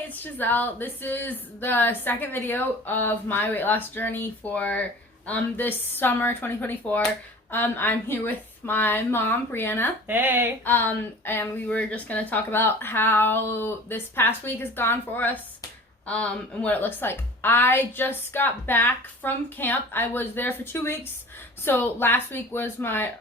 Hey, it's Giselle. This is the second video of my weight loss journey for this summer 2024. I'm here with my mom, Brianna. Hey. And we were just going to talk about how this past week has gone for us and what it looks like. I just got back from camp. I was there for 2 weeks. So last week was my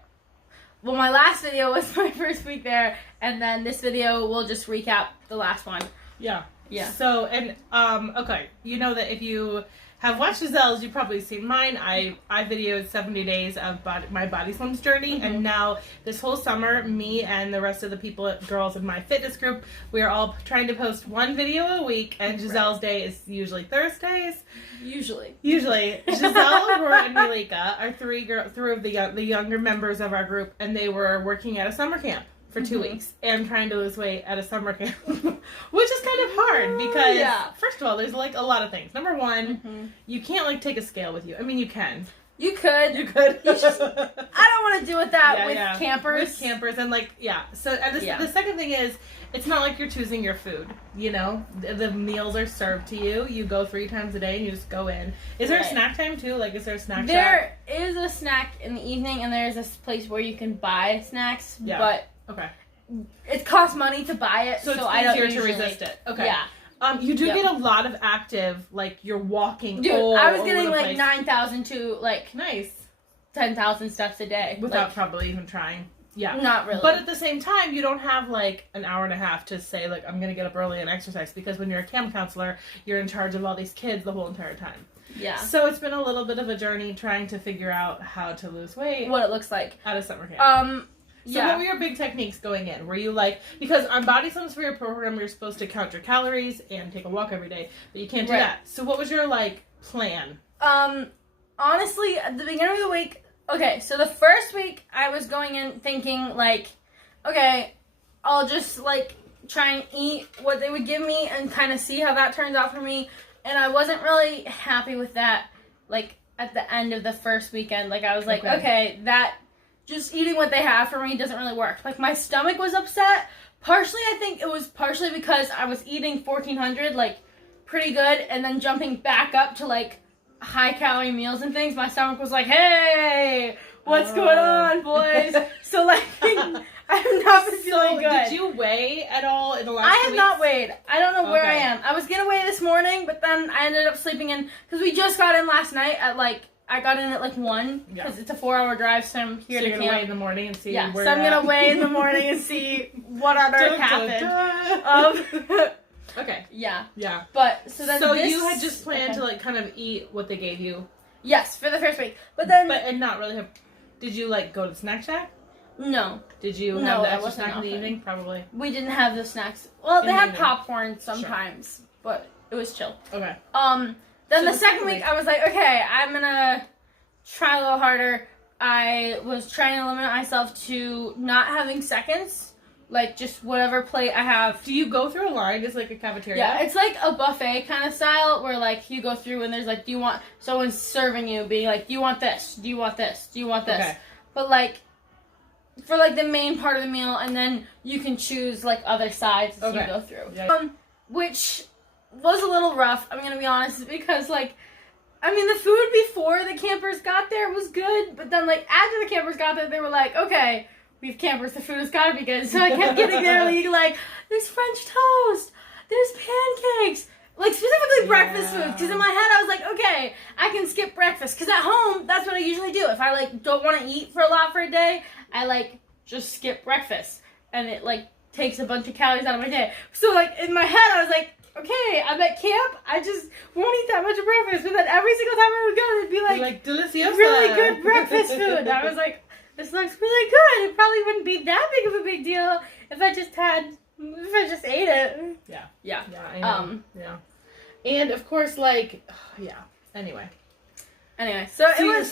last video was my first week there, and then this video will just recap the last one. Yeah. Yeah. So, and, okay, you know that if you have watched Giselle's, you've probably seen mine. I videoed 70 days of my Body Slims journey, and now this whole summer, me and the rest of the girls in my fitness group, we are all trying to post one video a week, and Giselle's day is usually Thursdays. Usually. Giselle, Roy, and Malika are three of the younger members of our group, and they were working at a summer camp for 2 weeks and trying to lose weight at a summer camp, which is kind of hard because, first of all, there's like a lot of things. Number one, you can't like take a scale with you. I mean, you can. You could. You could. I don't want to deal with that with campers. With campers and like, So the second thing is, it's not like you're choosing your food, you know? The meals are served to you. You go 3 times a day and you just go in. Is there a snack time too? Like, is there a snack There is a snack in the evening, and there's this place where you can buy snacks, but it costs money to buy it, so it's easier to resist it. Okay. Yeah. You do get a lot of active, like, you're walking I was getting like 9,000 to like nice 10,000 steps a day. Without probably even trying. Yeah. Not really. But at the same time, you don't have like an hour and a half to say like, I'm going to get up early and exercise, because when you're a camp counselor, you're in charge of all these kids the whole entire time. Yeah. So it's been a little bit of a journey trying to figure out how to lose weight. What it looks like. At a summer camp. So what were your big techniques going in? Were you like, because on Body Slims for your program, you're supposed to count your calories and take a walk every day, but you can't do that. So what was your like plan? Honestly, at the beginning of the week, so the first week I was going in thinking like, okay, I'll just like try and eat what they would give me and kind of see how that turns out for me. And I wasn't really happy with that, like at the end of the first weekend. Like I was like, okay, that just eating what they have for me doesn't really work. Like my stomach was upset. Partially, I think it was partially because I was eating 1,400, like pretty good, and then jumping back up to like high calorie meals and things. My stomach was like, hey, what's going on, boys? So like, I've not been feeling good. Did you weigh at all in the last 2 weeks? I have not weighed. I don't know where I am. I was gonna weigh this morning, but then I ended up sleeping in, because we just got in last night at like, I got in at like 1, because it's a 4-hour drive, so I'm here to you're going to weigh in the morning and see where so I'm going to weigh in the morning and see what on earth happened. Okay. Yeah. Yeah. But, so then you had just planned to like kind of eat what they gave you? Yes, for the first week. But then... and not really have... Did you like go to the snack shack? No. Did you have the extra snack in the evening? Probably. We didn't have the snacks. Well, they had popcorn sometimes, but it was chill. Okay. Then the second week, I was like, okay, I'm gonna try a little harder. I was trying to limit myself to not having seconds, like just whatever plate I have. Do you go through a line? It's like a cafeteria? Yeah, it's like a buffet kind of style where like you go through and there's like, do you want, someone's serving you, being like, do you want this? Do you want this? Do you want this? Okay. But like, for like the main part of the meal, and then you can choose like other sides as you go through. Yeah. Which was a little rough, I'm gonna be honest, because like, I mean, the food before the campers got there was good, but then like after the campers got there, they were like, okay, we have campers, the food has gotta be good. So I kept getting there like, there's French toast, there's pancakes, like specifically breakfast food, because in my head I was like, okay, I can skip breakfast, because at home, that's what I usually do. If I like don't want to eat for a lot for a day, I like just skip breakfast, and it like takes a bunch of calories out of my day. So like in my head I was like, okay, I'm at camp, I just won't eat that much of breakfast, but then every single time I would go, it'd be like deliciosa, really good breakfast food. I was like, this looks really good. It probably wouldn't be that big of a big deal if I just ate it. Yeah, I know. And of course, like, anyway, so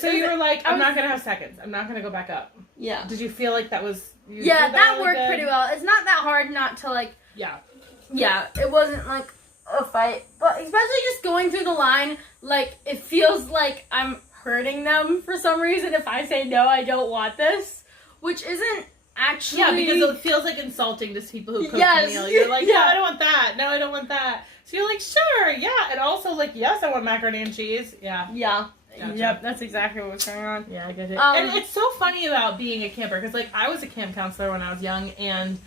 you were like, I'm not gonna have seconds. I'm not gonna go back up. Yeah. Did you feel like that was? That worked pretty well. It's not that hard not to like. Yeah, it wasn't like a fight, but especially just going through the line, like it feels like I'm hurting them for some reason if I say no, I don't want this, which isn't actually. Yeah, because it feels like insulting to people who cook the meal. You're like, no, I don't want that. No, I don't want that. So you're like, sure, yeah. And also, like, yes, I want macaroni and cheese. Yeah. Yeah. Gotcha. Yep, that's exactly what's going on. Yeah, I get it. And it's so funny about being a camper, because, like, I was a camp counselor when I was young, and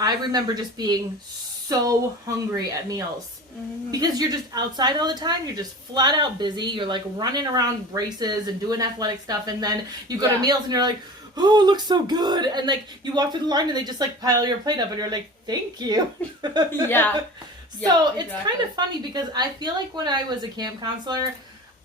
I remember just being so hungry at meals. Mm-hmm. Because you're just outside all the time, you're just flat out busy, you're, like, running around races and doing athletic stuff, and then you go to meals and you're like, oh, it looks so good, and, like, you walk through the line and they just, like, pile your plate up, and you're like, thank you. Yeah. So it's kind of funny, because I feel like when I was a camp counselor,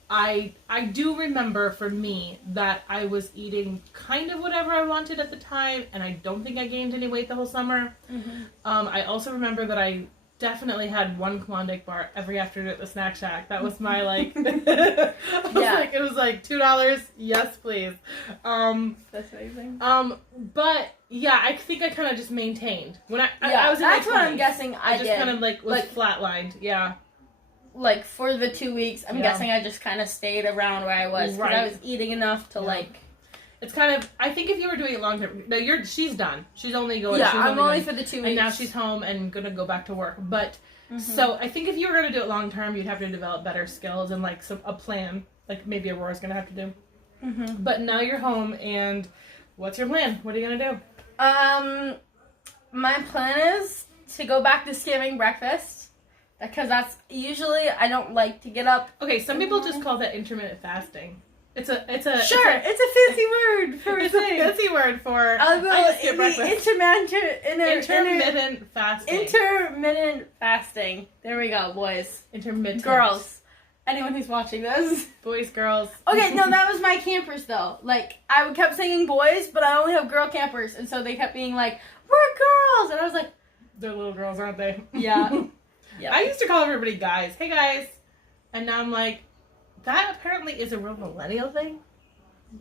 I do remember, for me, that I was eating kind of whatever I wanted at the time, and I don't think I gained any weight the whole summer. Mm-hmm. I also remember that I definitely had one Klondike bar every afternoon at the Snack Shack. That was my, like, it was like $2, yes please. That's amazing. But yeah, I think I kind of just maintained. When I was in that's my 20s, what I'm guessing I just did. kind of, like, was flatlined, yeah. Like, for the 2 weeks, I'm guessing I just kind of stayed around where I was. Because I was eating enough to, like... It's kind of... I think if you were doing it long term... No, she's done. She's only going... Yeah, I'm only for the 2 weeks. And now she's home and going to go back to work. But, so, I think if you were going to do it long term, you'd have to develop better skills and, like, a plan. Like, maybe Aurora's going to have to do. Mm-hmm. But now you're home, and what's your plan? What are you going to do? My plan is to go back to skimming breakfast. Because that's usually, I don't like to get up. Okay, some people just call that intermittent fasting. It's a it's a fancy word for it's a fancy word for I'll go I just get breakfast. Intermittent fasting. Intermittent fasting. There we go, boys. Intermittent. Girls. Anyone who's watching this. Boys, girls. Okay, no, that was my campers though. Like, I kept saying boys, but I only have girl campers, and so they kept being like, we're girls, and I was like, they're little girls, aren't they? Yeah. Yep. I used to call everybody guys. Hey, guys. And now I'm like, that apparently is a real millennial thing.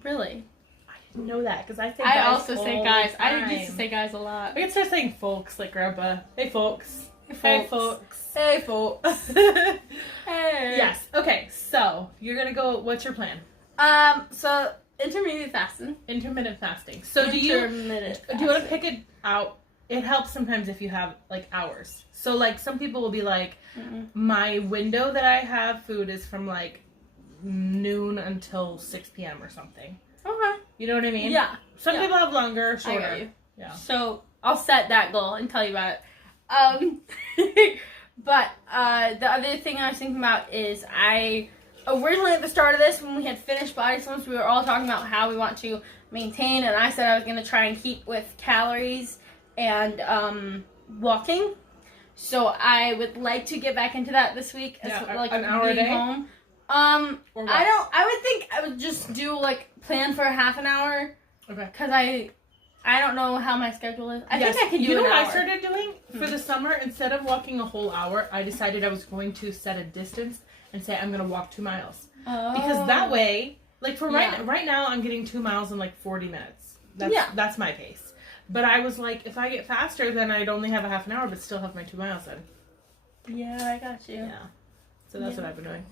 Really? I didn't know that, because I say guys. I also say guys. I used to say guys a lot. I can start saying folks, like Grandpa. Hey, folks. Hey, folks. Hey, folks. Hey. Yes. Okay, so, you're going to go, what's your plan? So, intermittent fasting. Intermittent fasting. So, do you want to pick it out? It helps sometimes if you have, like, hours. So, like, some people will be like, my window that I have food is from, like, noon until 6 p.m. or something. Okay. You know what I mean? Yeah. Some people have longer, shorter. I got you. Yeah. So, I'll set that goal and tell you about it. But, the other thing I was thinking about is originally at the start of this, when we had finished Body Slims, we were all talking about how we want to maintain, and I said I was going to try and keep with calories and walking. So I would like to get back into that this week. Like an hour a day? Home. I would think I would just do like plan for a half an hour. Okay. Because I don't know how my schedule is. I think I can do You know an what hour. I started doing for the summer? Instead of walking a whole hour, I decided I was going to set a distance and say I'm going to walk 2 miles. Oh. Because that way, like for right now, I'm getting 2 miles in like 40 minutes. That's my pace. But I was like, if I get faster, then I'd only have a half an hour, but still have my 2 miles in. Yeah, I got you. Yeah. So that's what I've been doing.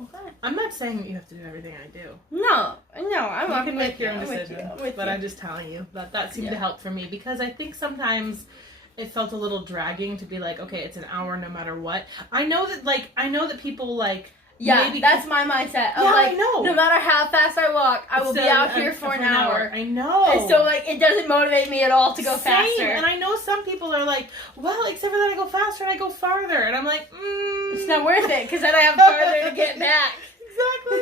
Okay. I'm not saying that you have to do everything I do. No, I'm You can make your own decision. But I'm just telling you that seemed to help for me, because I think sometimes it felt a little dragging to be like, okay, it's an hour no matter what. I know that people like. Yeah, maybe that's my mindset. Of I know. No matter how fast I walk, I will be out here for an hour. I know. And so, like, it doesn't motivate me at all to go faster. And I know some people are like, well, except for that I go faster and I go farther. And I'm like, it's not worth it, because then I have farther to get back. Exactly.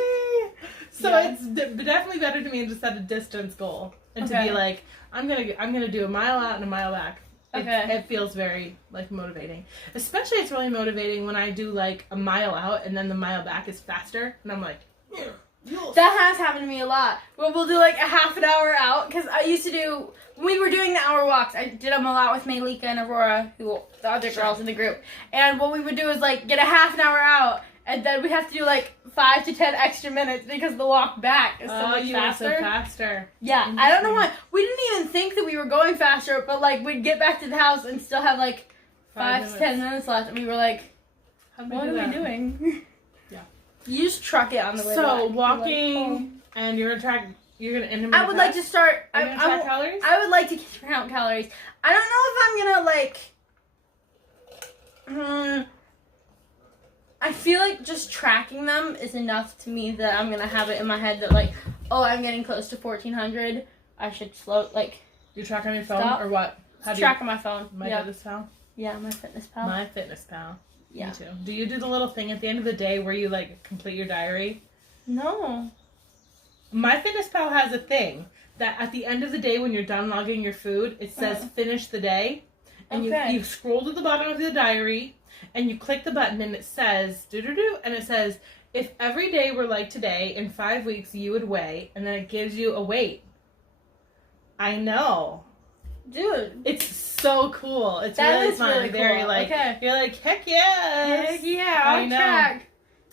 So it's definitely better to me to set a distance goal. And to be like, I'm gonna do a mile out and a mile back. Okay. It feels very, like, motivating. Especially it's really motivating when I do, like, a mile out and then the mile back is faster. And I'm like, yeah. That has happened to me a lot. Where we'll do, like, a half an hour out. Because I used to do, when we were doing the hour walks, I did them a lot with Maylika and Aurora, the other girls in the group. And what we would do is, like, get a half an hour out. And then we'd have to do, like, 5 to 10 extra minutes because the walk back is so much faster. So faster. Yeah, I don't know why. We didn't even think that we were going faster, but, like, we'd get back to the house and still have, like, 5 to 10 minutes left. And we were like, what are we doing? Yeah. You just truck it on the way back. So, walking, and you're going to intermittent I would like to start. track calories? I would like to count calories. I don't know if I'm going to, like... feel like just tracking them is enough to me that I'm gonna have it in my head that like, oh, I'm getting close to 1,400. I should slow like. You track on your phone stop. or what? How do Track on my phone. My Fitness Pal. Yeah, my Fitness Pal. My Fitness Pal. Yeah. Me too. Do you do the little thing at the end of the day where you like complete your diary? No. My Fitness Pal has a thing that at the end of the day when you're done logging your food, it says finish the day. And you scroll to the bottom of the diary and you click the button and it says do-do-do and it says if every day were like today in 5 weeks you would weigh, and then it gives you a weight. I know. Dude. It's so cool. It's that really is fun. really Very cool. like you're like, heck yes. yes. Heck yeah, I'll track.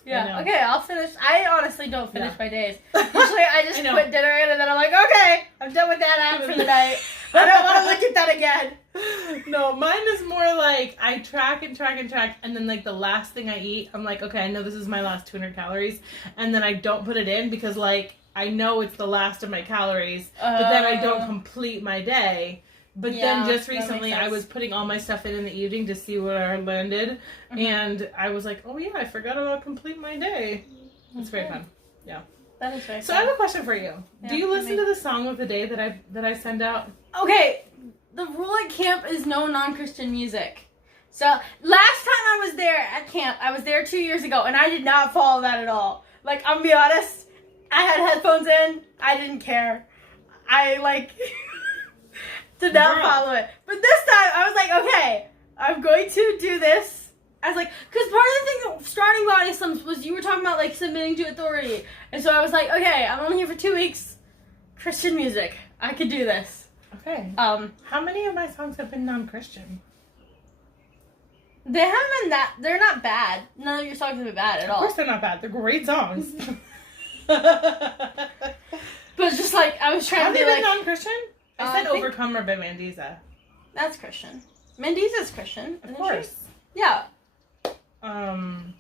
Yeah. Okay, I'll finish. I honestly don't finish my days. Usually I just put dinner in and then I'm like, okay, I'm done with that app for the night. I don't want to look at that again. No, mine is more like I track and track and track, and then like the last thing I eat, I'm like, okay, I know this is my last 200 calories, and then I don't put it in because like I know it's the last of my calories, but then I don't complete my day. But then just recently I was putting all my stuff in the evening to see where I landed, and I was like, oh yeah, I forgot about complete my day. It's very fun. Yeah. That is very So fun. I have a question for you. Yeah, do you listen to the song of the day that I send out? Okay, the rule at camp is no non-Christian music. So last time I was there at camp, I was there 2 years ago, and I did not follow that at all. Like, I'm gonna be honest, I had headphones in, I didn't care. I like did not follow it. But this time I was like, okay, I'm going to do this. I was like, because part of the thing of starting Body Slims was you were talking about like submitting to authority. And so I was like, okay, I'm only here for 2 weeks. Christian music. I could do this. Okay. How many of my songs have been non-Christian? They haven't been that, they're not bad. None of your songs have been bad at all. Of course they're not bad. They're great songs. But it's just like, I was trying to be like. non-Christian? I said Overcomer by Mandiza. That's Christian. Mandiza's Christian. Of course. She? Yeah.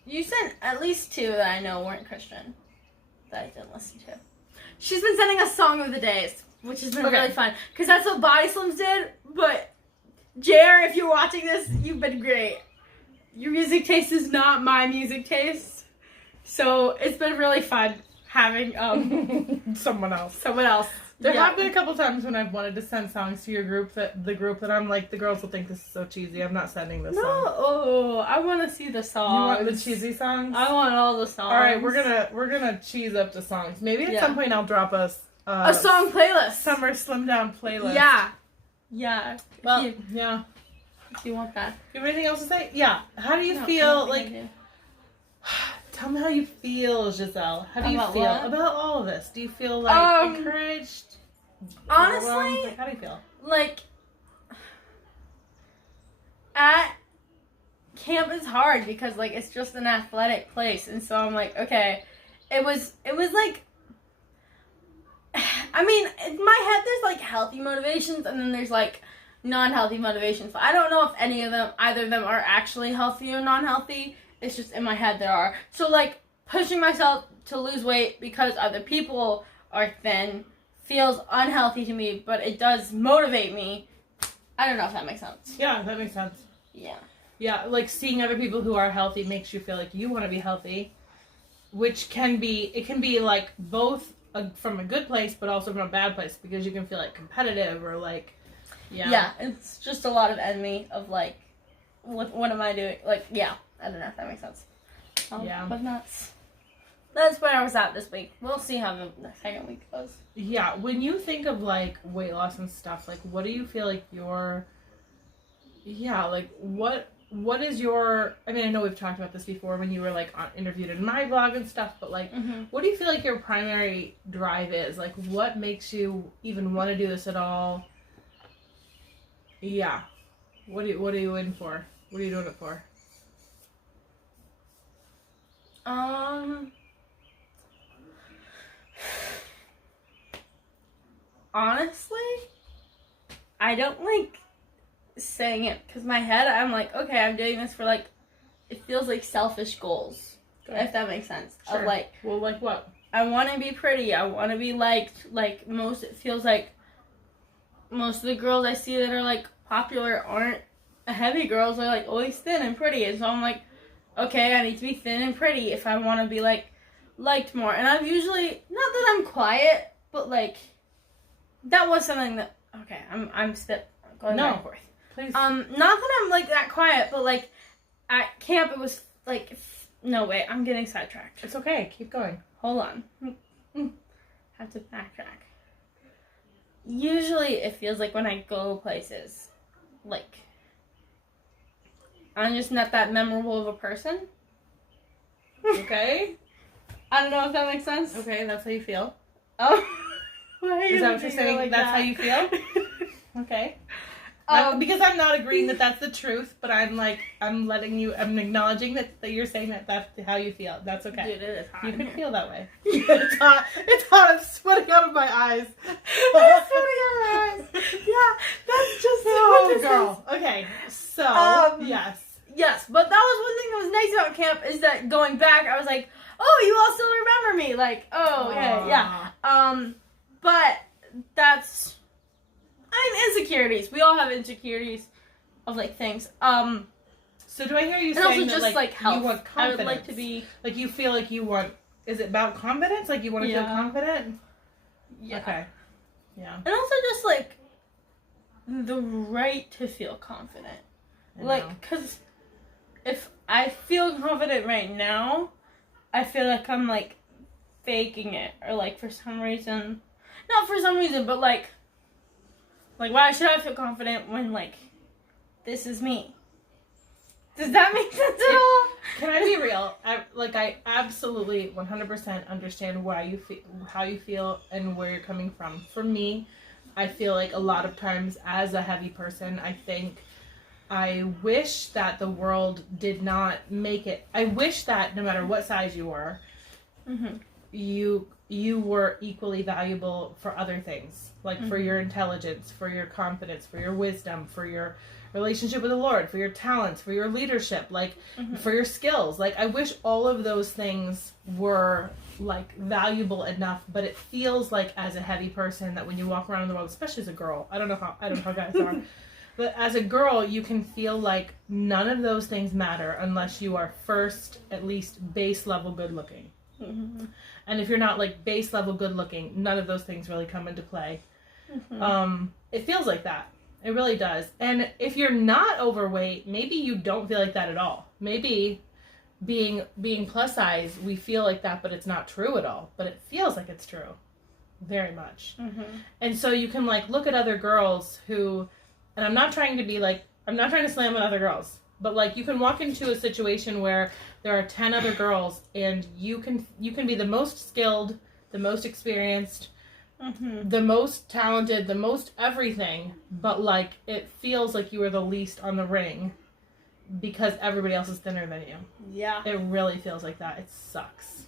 You sent at least 2 that I know weren't Christian that I didn't listen to. She's been sending us Song of the Days, which has been really fun. Because that's what Body Slims did. But, Jer, if you're watching this, you've been great. Your music taste is not my music taste. So, it's been really fun having someone else. There have been a couple times when I've wanted to send songs to your group that I'm like, the girls will think this is so cheesy. I'm not sending this song. Oh, I want to see the songs. You want the cheesy songs? I want all the songs. All right, we're gonna cheese up the songs. Maybe at some point I'll drop us a song playlist, summer slim down playlist. Yeah. Well, If you want that. Do you have anything else to say? Yeah. How do you feel like? Tell me how you feel, Giselle. How do you feel about all of this? Do you feel like encouraged? Honestly, how do you feel? Like, at camp is hard because like it's just an athletic place, and so I'm like, okay, it was like, I mean, in my head there's like healthy motivations and then there's like non-healthy motivations. I don't know if either of them are actually healthy or non-healthy. It's just in my head there are. So like pushing myself to lose weight because other people are thin feels unhealthy to me, but it does motivate me. I don't know if that makes sense. Yeah, that makes sense. Yeah. Yeah, like seeing other people who are healthy makes you feel like you want to be healthy, which can be like both from a good place, but also from a bad place because you can feel like competitive or like, Yeah, it's just a lot of envy of like, what am I doing? Like, yeah, I don't know if that makes sense. But that's where I was at this week. We'll see how the second week goes. Yeah, when you think of like weight loss and stuff, like what do you feel like what is your, I mean, I know we've talked about this before when you were like interviewed in my blog and stuff, but like, what do you feel like your primary drive is? Like, what makes you even want to do this at all? Yeah. What are you in for? What are you doing it for? Honestly, I don't like saying it because my head, I'm like, okay, I'm doing this for like, it feels like selfish goals, if that makes sense. Sure. Of like, well, like what? I want to be pretty. I want to be liked. Like it feels like most of the girls I see that are like popular aren't heavy girls. They're like always thin and pretty, and so I'm like, okay, I need to be thin and pretty if I want to be, like, liked more. And I'm usually, not that I'm quiet, but, like, that was something that, okay, I'm going back and forth. Please. Not that I'm, like, that quiet, but, like, at camp it was, like, no, wait, I'm getting sidetracked. It's okay, keep going. Hold on. Have to backtrack. Usually it feels like when I go places, like, I'm just not that memorable of a person. Okay. I don't know if that makes sense. Okay, that's how you feel. Oh. Why Is that what you're saying? Like that's how you feel? Okay. Because I'm not agreeing that that's the truth, but I'm acknowledging that you're saying that that's how you feel. That's okay. Dude, it is hot. You can feel that way. It's hot. It's hot. I'm sweating out of my eyes. I'm sweating out of my eyes. Yeah, that's just Oh, girl. Okay, so, yes. Yes, but that was one thing that was nice about camp is that going back, I was like, oh, you all still remember me. Like, oh, okay, yeah. But that's... insecurities. We all have insecurities of, like, things. So do I hear you and saying also that, like health. You want confidence? I would like to be... Like, you feel like you want... Is it about confidence? Like, you want to feel confident? Yeah. Okay. Yeah. And also just, like, the right to feel confident. Like, because if I feel confident right now, I feel like I'm, like, faking it. Or, like, for some reason... Not for some reason, but, like, why should I feel confident when, like, this is me? Does that make sense at all? Can I be real? I absolutely 100% understand why you feel, how you feel, and where you're coming from. For me, I feel like a lot of times as a heavy person, I think I wish that the world did not make it. I wish that no matter what size you were, you were equally valuable for other things, like for your intelligence, for your confidence, for your wisdom, for your relationship with the Lord, for your talents, for your leadership, like for your skills. Like, I wish all of those things were, like, valuable enough, but it feels like as a heavy person that when you walk around in the world, especially as a girl, I don't know how guys are, but as a girl, you can feel like none of those things matter unless you are first, at least, base level good looking. And if you're not, like, base level good looking, none of those things really come into play. It feels like that. It really does. And if you're not overweight, maybe you don't feel like that at all. Maybe being plus size, we feel like that, but it's not true at all. But it feels like it's true. Very much. And so you can, like, look at other girls who, and I'm not trying to slam on other girls, but, like, you can walk into a situation where there are 10 other girls and you can be the most skilled, the most experienced, the most talented, the most everything, but, like, it feels like you are the least on the ring because everybody else is thinner than you. Yeah. It really feels like that. It sucks.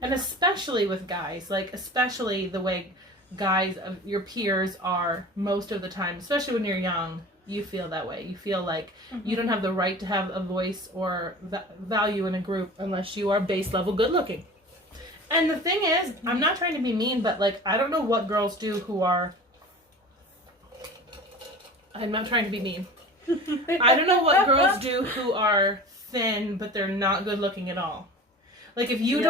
And especially with guys, like, especially the way guys, your peers are most of the time, especially when you're young, you feel that way. You feel like you don't have the right to have a voice or value in a group unless you are base level good looking. And the thing is, I'm not trying to be mean, but, like, I don't know what girls do who are... I'm not trying to be mean. I don't know what girls do who are thin, but they're not good looking at all. Like, if you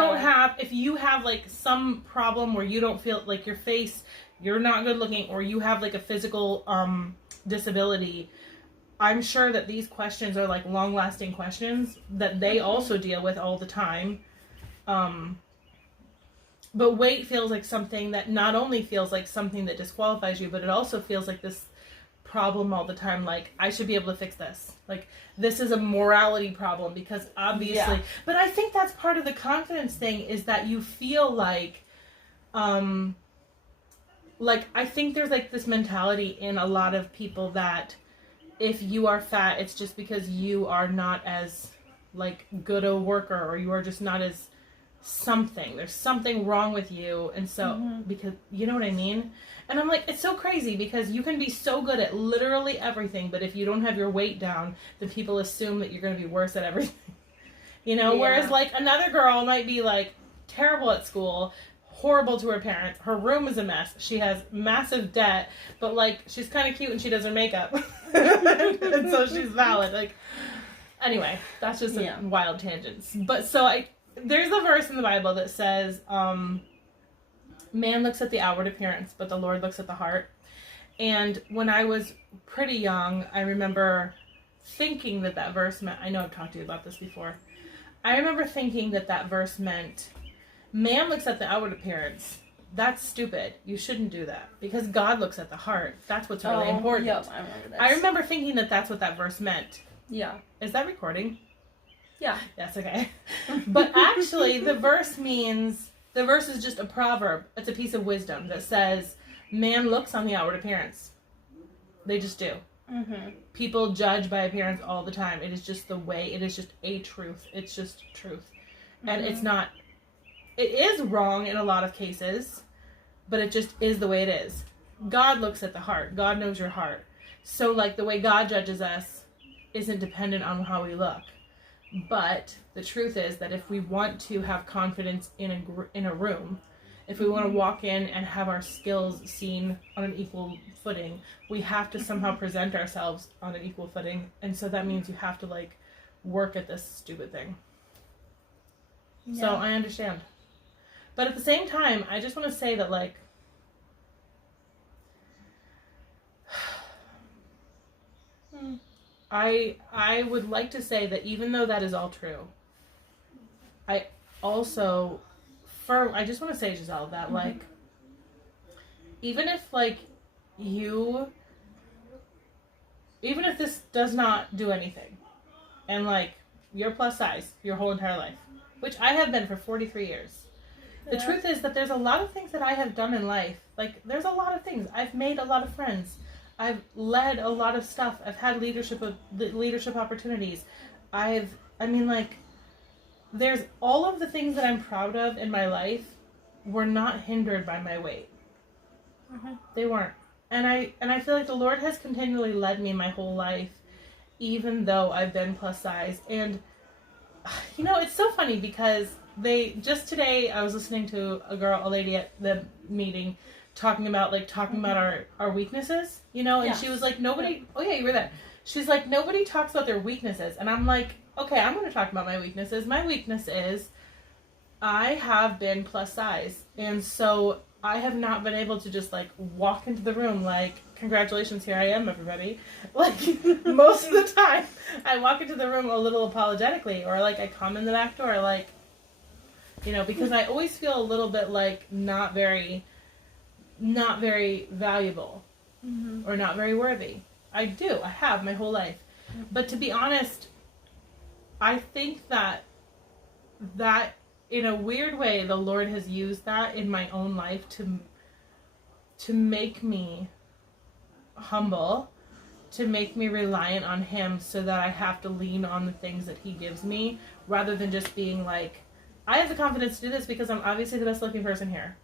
have, like, some problem where you don't feel like your face, you're not good looking, or you have, like, a physical disability, I'm sure that these questions are, like, long lasting questions that they also deal with all the time. But weight feels like something that not only feels like something that disqualifies you, but it also feels like this problem all the time. Like, I should be able to fix this. Like, this is a morality problem because obviously... Yeah. But I think that's part of the confidence thing is that you feel like... I think there's, like, this mentality in a lot of people that if you are fat, it's just because you are not as, like, good a worker, or you are just not as... something. There's something wrong with you, and so because you know what I mean. And I'm like, it's so crazy because you can be so good at literally everything, but if you don't have your weight down, then people assume that you're going to be worse at everything. You know, whereas, like, another girl might be, like, terrible at school, horrible to her parents, her room is a mess, she has massive debt, but, like, she's kind of cute and she does her makeup, and so she's valid. Like, Anyway, that's just a wild tangents. But so there's a verse in the Bible that says, man looks at the outward appearance, but the Lord looks at the heart. And when I was pretty young, I remember thinking that verse meant, I know I've talked to you about this before. I remember thinking that verse meant, man looks at the outward appearance. That's stupid. You shouldn't do that. Because God looks at the heart. That's what's really important. Yep, I remember this. I remember thinking that's what that verse meant. Yeah. Is that recording? Yeah. Yes, okay. But actually, the verse is just a proverb. It's a piece of wisdom that says, man looks on the outward appearance. They just do. Mm-hmm. People judge by appearance all the time. It is just the way, it is just a truth. It's just truth. And it's not, it is wrong in a lot of cases, but it just is the way it is. God looks at the heart. God knows your heart. So like the way God judges us isn't dependent on how we look. But the truth is that if we want to have confidence in a room, if we want to walk in and have our skills seen on an equal footing, we have to somehow present ourselves on an equal footing. And so that means you have to like work at this stupid thing. Yeah. So I understand. But at the same time, I just want to say that like, I would like to say that even though that is all true, I also, I just want to say, Giselle, that like, even if this does not do anything, and like, you're plus size your whole entire life, which I have been for 43 years. The truth is that there's a lot of things that I have done in life. Like, there's a lot of things. I've made a lot of friends. I've led a lot of stuff. I've had leadership opportunities. There's all of the things that I'm proud of in my life were not hindered by my weight. Mm-hmm. They weren't. And I feel like the Lord has continually led me my whole life, even though I've been plus size. And, you know, it's so funny because just today I was listening to a lady at the meeting talking about our weaknesses, you know, and she was like, nobody, oh yeah, you were there. She's like, nobody talks about their weaknesses. And I'm like, okay, I'm going to talk about my weaknesses. My weakness is I have been plus size. And so I have not been able to just like walk into the room like, congratulations, here I am, everybody. Like most of the time I walk into the room a little apologetically, or like I come in the back door, like, you know, because I always feel a little bit like not very valuable, or not very worthy. I have my whole life. But to be honest, I think that in a weird way, the Lord has used that in my own life to make me humble, to make me reliant on Him, so that I have to lean on the things that He gives me, rather than just being like, I have the confidence to do this because I'm obviously the best looking person here.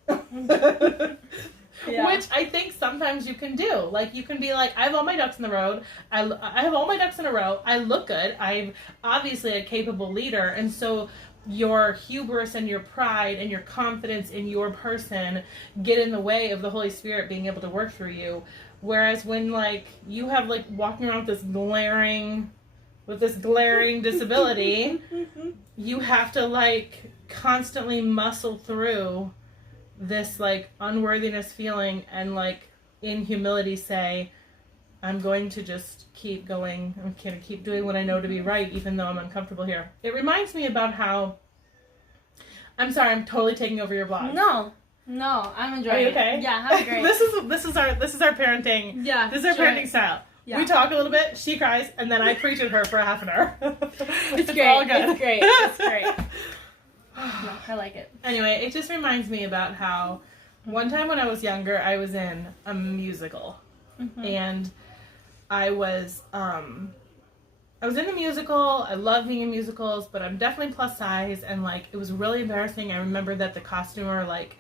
Yeah. Which I think sometimes you can do. Like, you can be like, I have all my ducks in the road. I have all my ducks in a row. I look good. I'm obviously a capable leader. And so your hubris and your pride and your confidence in your person get in the way of the Holy Spirit being able to work through you. Whereas when, like, you have, like, walking around with this glaring disability, you have to, like, constantly muscle through this like unworthiness feeling and like in humility say, I'm going to just keep going. I'm going to keep doing what I know to be right, even though I'm uncomfortable here. It reminds me about how, I'm sorry, I'm totally taking over your blog. No, I'm enjoying it. Are you okay? Yeah, I'm great. This is our parenting. Yeah, this is our parenting style. Yeah. We talk a little bit, she cries, and then I preach at her for a half an hour. It's great. All good. It's great. It's great. No, I like it. Anyway, it just reminds me about how one time when I was younger, I was in a musical, and I was in the musical. I love being in musicals, but I'm definitely plus size, and like it was really embarrassing. I remember that the costumer, like,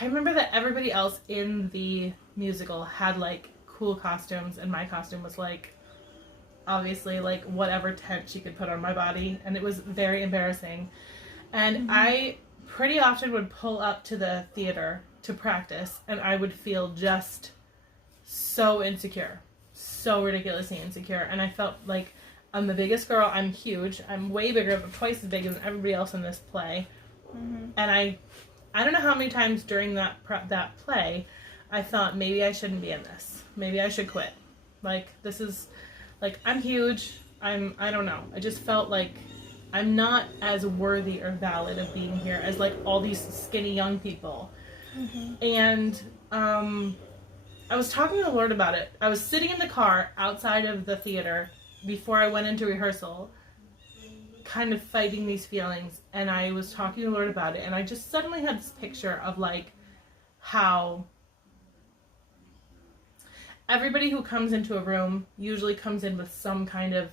I remember that everybody else in the musical had like cool costumes, and my costume was like, obviously like whatever tent she could put on my body, and it was very embarrassing. And I pretty often would pull up to the theater to practice, and I would feel just so insecure, so ridiculously insecure. And I felt like I'm the biggest girl. I'm huge. I'm way bigger, but twice as big as everybody else in this play. And I don't know how many times during that play, I thought maybe I shouldn't be in this. Maybe I should quit. Like, this is, like, I'm huge. I don't know. I just felt like I'm not as worthy or valid of being here as, like, all these skinny young people. And I was talking to the Lord about it. I was sitting in the car outside of the theater before I went into rehearsal, kind of fighting these feelings, and I was talking to the Lord about it, and I just suddenly had this picture of, like, how everybody who comes into a room usually comes in with some kind of,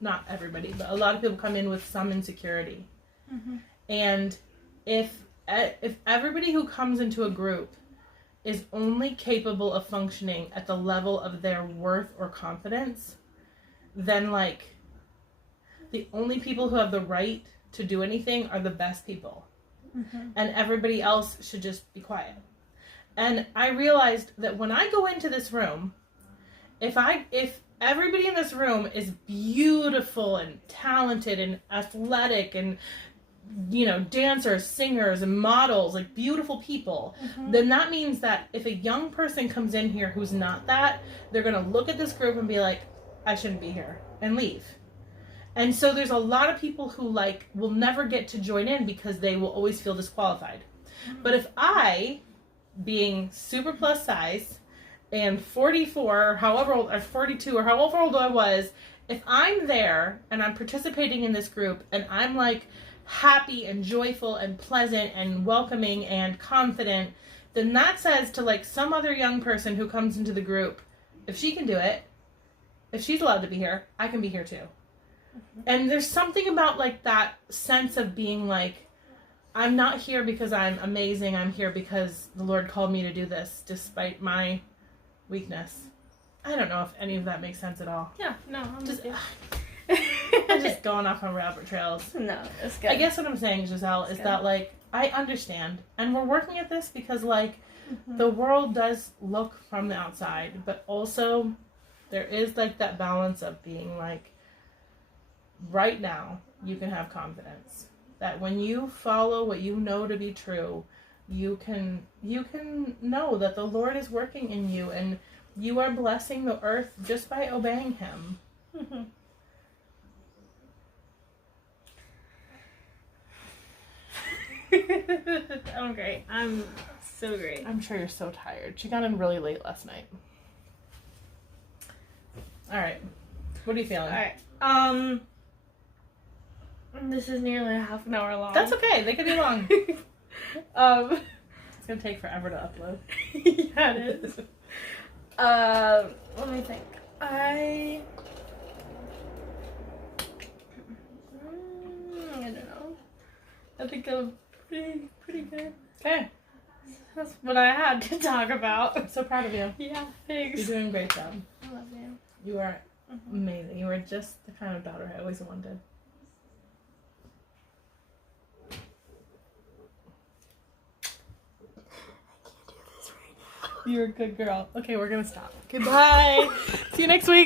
not everybody, but a lot of people come in with some insecurity. And if everybody who comes into a group is only capable of functioning at the level of their worth or confidence, then, like, the only people who have the right to do anything are the best people. And everybody else should just be quiet. And I realized that when I go into this room, if everybody in this room is beautiful and talented and athletic and, you know, dancers, singers, and models, like beautiful people, then that means that if a young person comes in here who's not that, they're going to look at this group and be like, I shouldn't be here, and leave. And so there's a lot of people who, like, will never get to join in because they will always feel disqualified. But if I, being super plus size and 44 or however old, or 42 or however old I was, if I'm there and I'm participating in this group and I'm, like, happy and joyful and pleasant and welcoming and confident, then that says to, like, some other young person who comes into the group, if she can do it, if she's allowed to be here, I can be here too. And there's something about, like, that sense of being like, I'm not here because I'm amazing. I'm here because the Lord called me to do this despite my weakness. I don't know if any of that makes sense at all. Yeah, no, I'm just I'm just going off on rabbit trails. No, it's good. I guess what I'm saying, Giselle, is that, like, I understand. And we're working at this because, like, the world does look from the outside, but also there is, like, that balance of being, like, right now, you can have confidence. That when you follow what you know to be true, you can know that the Lord is working in you and you are blessing the earth just by obeying Him. I'm great. I'm so great. I'm sure you're so tired. She got in really late last night. All right. What are you feeling? All right. This is nearly a half an hour long. That's okay. They could be long. It's gonna take forever to upload. Yeah, it is. Let me think. I don't know. I think I'm pretty good. Okay. That's what I had to talk about. I'm so proud of you. Yeah, thanks. You're doing a great job. I love you. You are amazing. You are just the kind of daughter I always wanted. You're a good girl. Okay, we're gonna stop. Goodbye. See you next week.